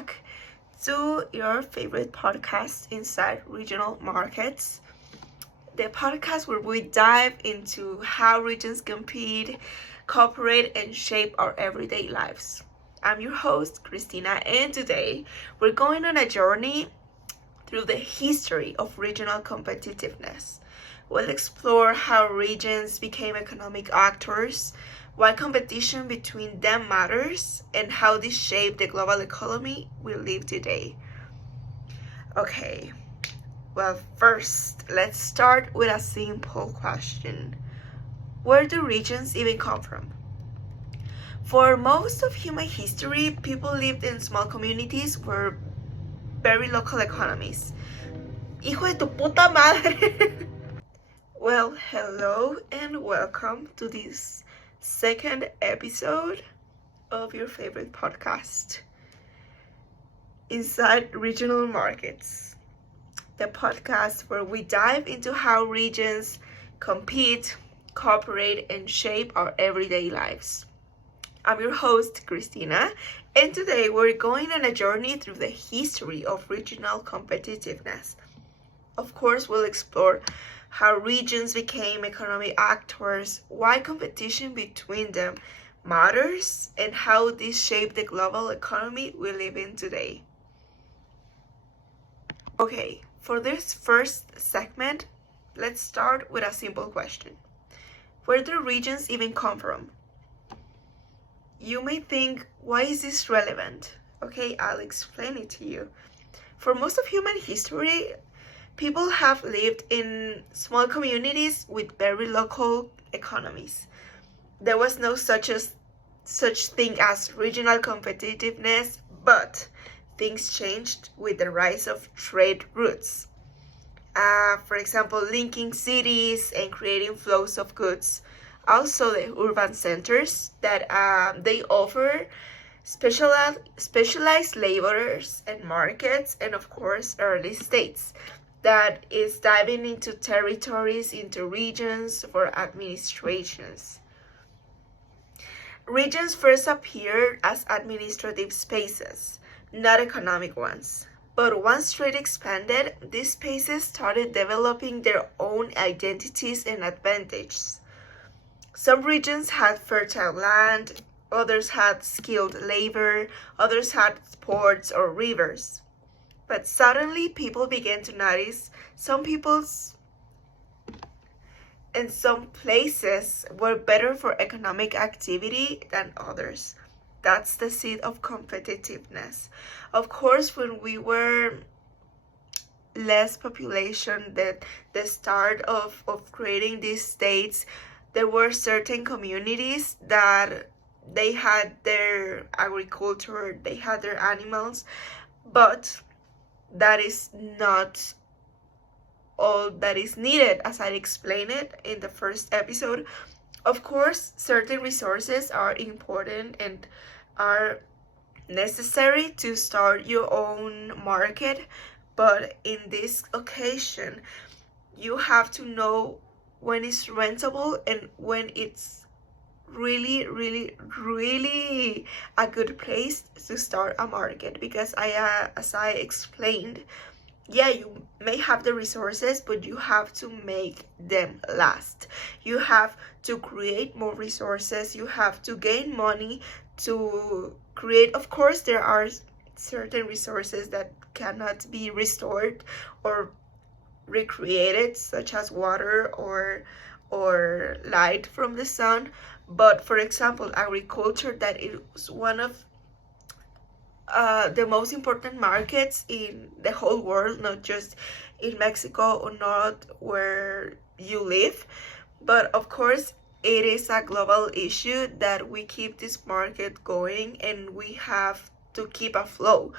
back to your favorite podcast, Inside Regional Markets, the podcast where we dive into how regions compete, cooperate, and shape our everyday lives. I'm your host, Christina, and today we're going on a journey through the history of regional competitiveness. We'll explore how regions became economic actors, why competition between them matters, and how this shaped the global economy we live today. Okay, well, first, let's start with a simple question. Where do regions even come from? For most of human history, people lived in small communities with very local economies. Hijo de tu puta madre! Well, hello and welcome to this second episode of your favorite podcast, Inside Regional Markets, the podcast where we dive into how regions compete, cooperate, and shape our everyday lives. I'm your host, Christina, and today we're going on a journey through the history of regional competitiveness. Of course, we'll explore how regions became economic actors, why competition between them matters, and how this shaped the global economy we live in today. Okay, for this first segment, let's start with a simple question. Where do regions even come from? You may think, why is this relevant? Okay, I'll explain it to you. For most of human history, people have lived in small communities with very local economies. There was no such thing as regional competitiveness, but things changed with the rise of trade routes. For example, linking cities and creating flows of goods. Also, the urban centers that they offer specialized laborers and markets, and of course, early states that is diving into territories, into regions for administrations. Regions first appeared as administrative spaces, not economic ones. But once trade expanded, these spaces started developing their own identities and advantages. Some regions had fertile land, others had skilled labor, others had ports or rivers. But suddenly people began to notice some places were better for economic activity than others. That's the seed of competitiveness. Of course, when we were less population, that the start of creating these states, there were certain communities that they had their agriculture, they had their animals, but that is not all that is needed, as I explained it in the first episode. Of course, certain resources are important and are necessary to start your own market, but in this occasion, you have to know when it's rentable and when it's really a good place to start a market, because as I explained, yeah, you may have the resources, but you have to make them last. You have to create more resources, you have to gain money to create. Of course, there are certain resources that cannot be restored or recreated, such as water or light from the sun. But for example, agriculture, that is one of the most important markets in the whole world, not just in Mexico or not where you live. But of course, it is a global issue that we keep this market going, and we have to keep a flow,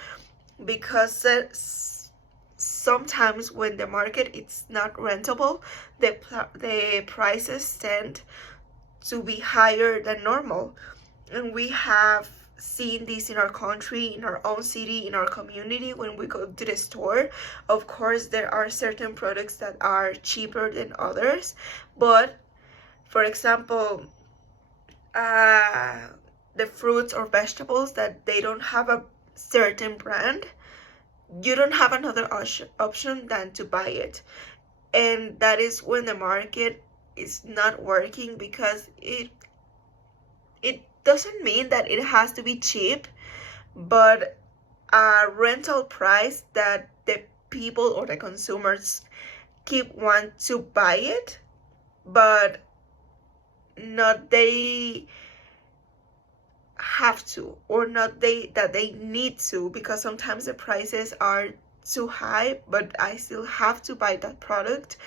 because sometimes when the market is not rentable, the prices tend to be higher than normal. And we have seen this in our country, in our own city, in our community. When we go to the store, of course, there are certain products that are cheaper than others. But for example, the fruits or vegetables that they don't have a certain brand, you don't have another option than to buy it. And that is when the market is not working, because it doesn't mean that it has to be cheap, but a rental price that the people or the consumers keep want to buy it, but not they have to, or not that they need to, because sometimes the prices are too high but I still have to buy that product.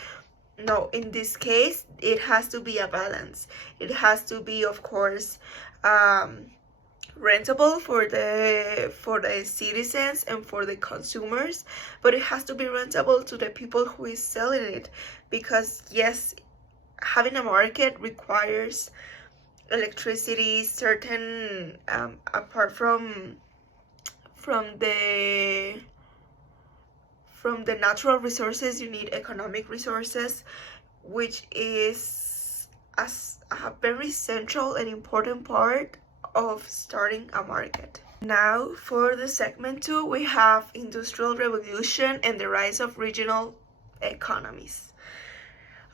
No, in this case it has to be a balance. It has to be, of course, rentable for the citizens and for the consumers, but it has to be rentable to the people who is selling it, because yes, having a market requires electricity, certain apart from the natural resources, you need economic resources, which is a very central and important part of starting a market. Now for the segment 2, we have Industrial Revolution and the rise of regional economies.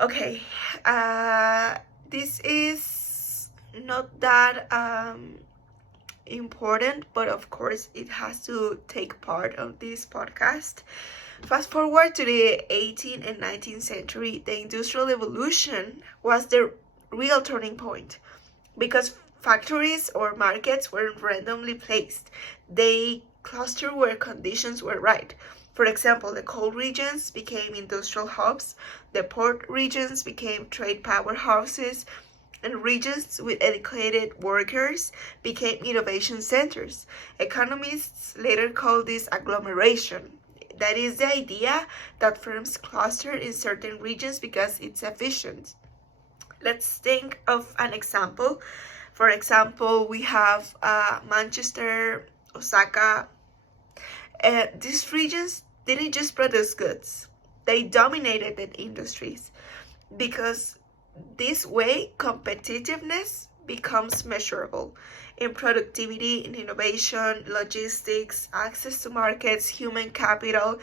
Okay, this is not that important, but of course it has to take part of this podcast. Fast forward to the 18th and 19th century, the Industrial Revolution was the real turning point, because factories or markets weren't randomly placed. They clustered where conditions were right. For example, the coal regions became industrial hubs, the port regions became trade powerhouses, and regions with educated workers became innovation centers. Economists later called this agglomeration. That is the idea that firms cluster in certain regions because it's efficient. Let's think of an example. For example, we have Manchester, Osaka. These regions didn't just produce goods, they dominated the industries, because this way competitiveness becomes measurable in productivity, in innovation, logistics, access to markets, human capital.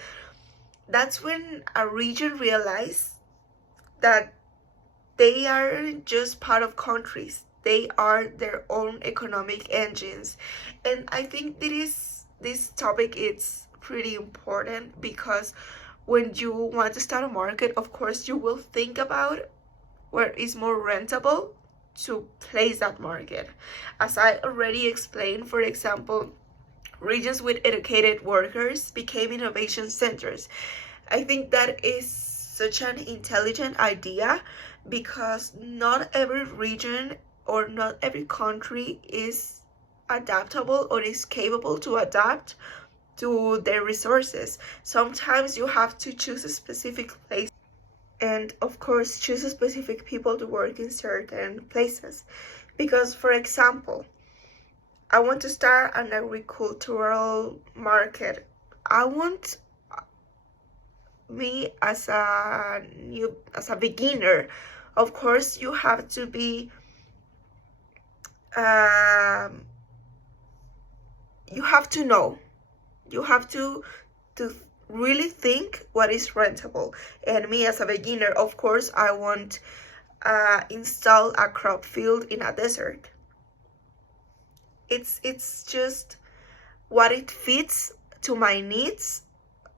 That's when a region realized that they aren't just part of countries, they are their own economic engines. And I think this topic is pretty important, because when you want to start a market, of course you will think about where is more rentable to place that market. As I already explained, for example, regions with educated workers became innovation centers. I think that is such an intelligent idea, because not every region or not every country is adaptable or is capable to adapt to their resources. Sometimes you have to choose a specific place and of course choose a specific people to work in certain places. Because for example, I want to start an agricultural market. I want me as a beginner. Of course you have to be you have to know, you have to really think what is rentable. And me as a beginner, of course I won't install a crop field in a desert. It's just what it fits to my needs,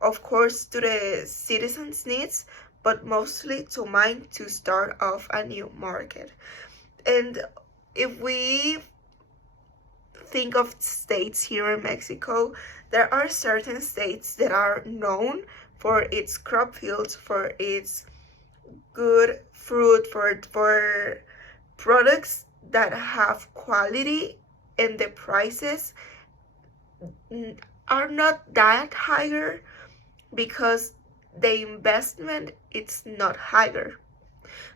of course to the citizens' needs, but mostly to mine, to start off a new market. And if we think of states here in Mexico, there are certain states that are known for its crop fields, for its good fruit, for products that have quality, and the prices are not that higher because the investment it's not higher.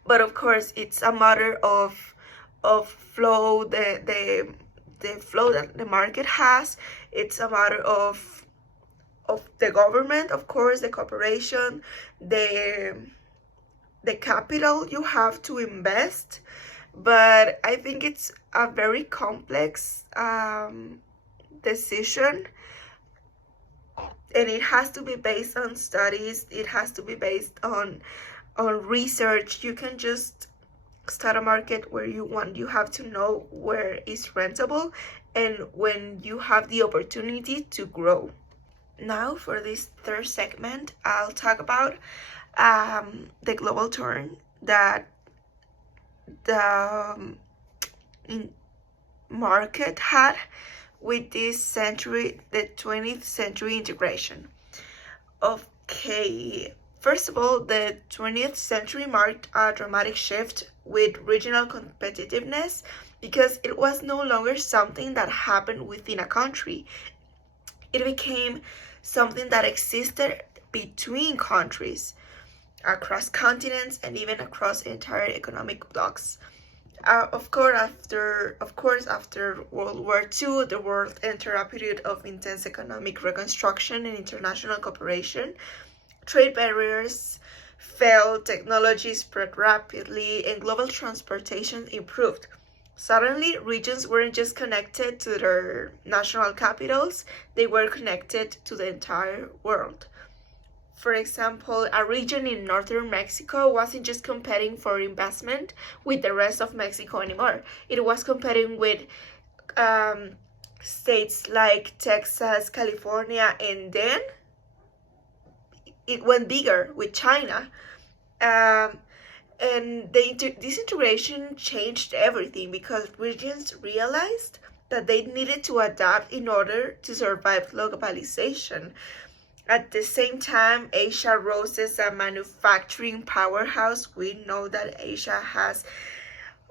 But of course it's a matter of flow, the flow that the market has. It's a matter of the government, of course, the corporation, the capital you have to invest. But I think it's a very complex decision, and it has to be based on studies. It has to be based on research. You can just start a market where you want. You have to know where it's rentable and when you have the opportunity to grow. Now for this third segment, I'll talk about the global turn that the market had with this century, the 20th century integration. Okay, first of all, the 20th century marked a dramatic shift with regional competitiveness because it was no longer something that happened within a country. It became something that existed between countries, across continents, and even across entire economic blocks. Of course, after World War II, the world entered a period of intense economic reconstruction and international cooperation. Trade barriers fell, technology spread rapidly, and global transportation improved. Suddenly, regions weren't just connected to their national capitals, they were connected to the entire world. For example, a region in northern Mexico wasn't just competing for investment with the rest of Mexico anymore. It was competing with states like Texas, California, and then it went bigger with China. And this integration changed everything because regions realized that they needed to adapt in order to survive globalization. At the same time, Asia rose as a manufacturing powerhouse. We know that Asia has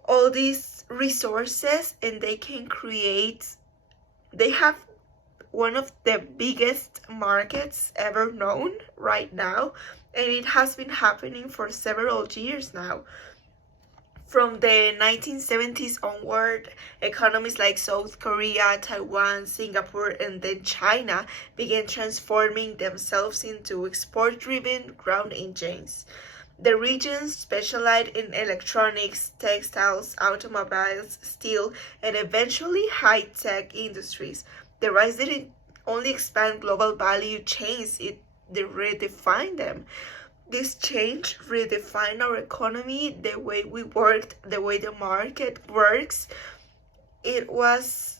all these resources and they have one of the biggest markets ever known right now, and it has been happening for several years now. From the 1970s onward, economies like South Korea, Taiwan, Singapore, and then China began transforming themselves into export-driven ground engines. The regions specialized in electronics, textiles, automobiles, steel, and eventually high-tech industries. The rise didn't only expand global value chains, it redefined them. This change redefined our economy, the way we worked, the way the market works. It was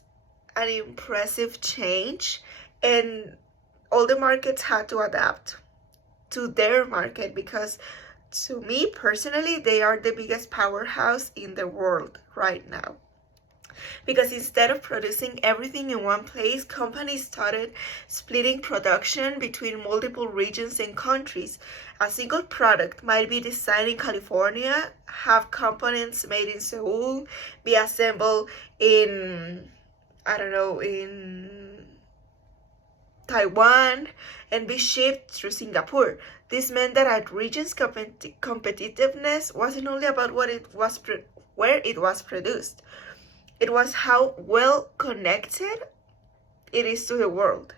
an impressive change, and all the markets had to adapt to their market because, to me personally, they are the biggest powerhouse in the world right now. Because instead of producing everything in one place, companies started splitting production between multiple regions and countries. A single product might be designed in California, have components made in Seoul, be assembled in, in Taiwan, and be shipped through Singapore. This meant that a region's competitiveness wasn't only about where it was produced. It was how well connected it is to the world.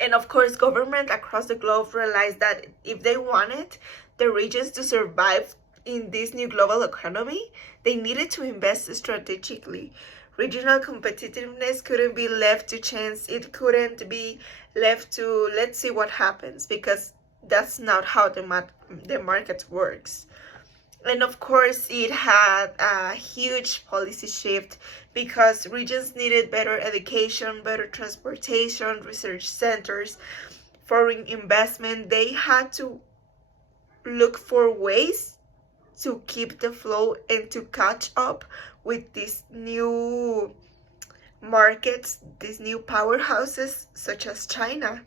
And of course, governments across the globe realized that if they wanted the regions to survive in this new global economy, they needed to invest strategically. Regional competitiveness couldn't be left to chance. It couldn't be left to let's see what happens, because that's not how the market works. And of course, it had a huge policy shift because regions needed better education, better transportation, research centers, foreign investment. They had to look for ways to keep the flow and to catch up with these new markets, these new powerhouses such as China.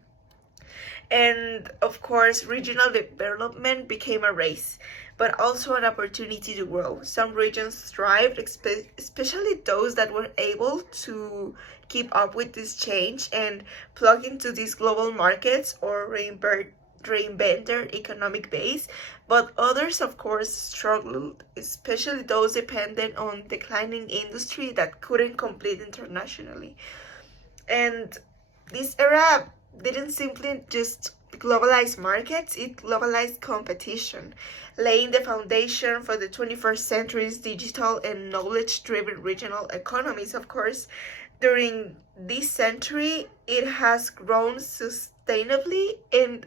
And of course, regional development became a race, but also an opportunity to grow. Some regions thrived, especially those that were able to keep up with this change and plug into these global markets or reinvent their economic base. But others, of course, struggled, especially those dependent on declining industry that couldn't compete internationally. And this era didn't simply just globalize markets, it globalized competition, laying the foundation for the 21st century's digital and knowledge-driven regional economies. Of course, during this century, it has grown sustainably and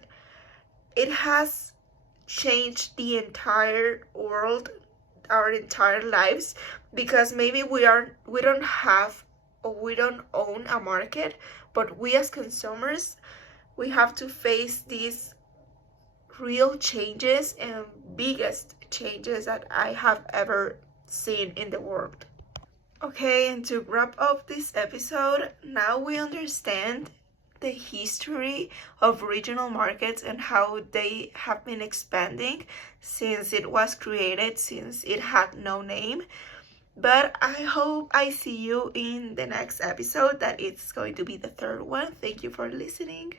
it has changed the entire world, our entire lives, because maybe we don't have or we don't own a market, but we as consumers, we have to face these real changes and biggest changes that I have ever seen in the world. Okay, and to wrap up this episode, now we understand the history of regional markets and how they have been expanding since it was created, since it had no name. But I hope I see you in the next episode, that it's going to be the third one. Thank you for listening.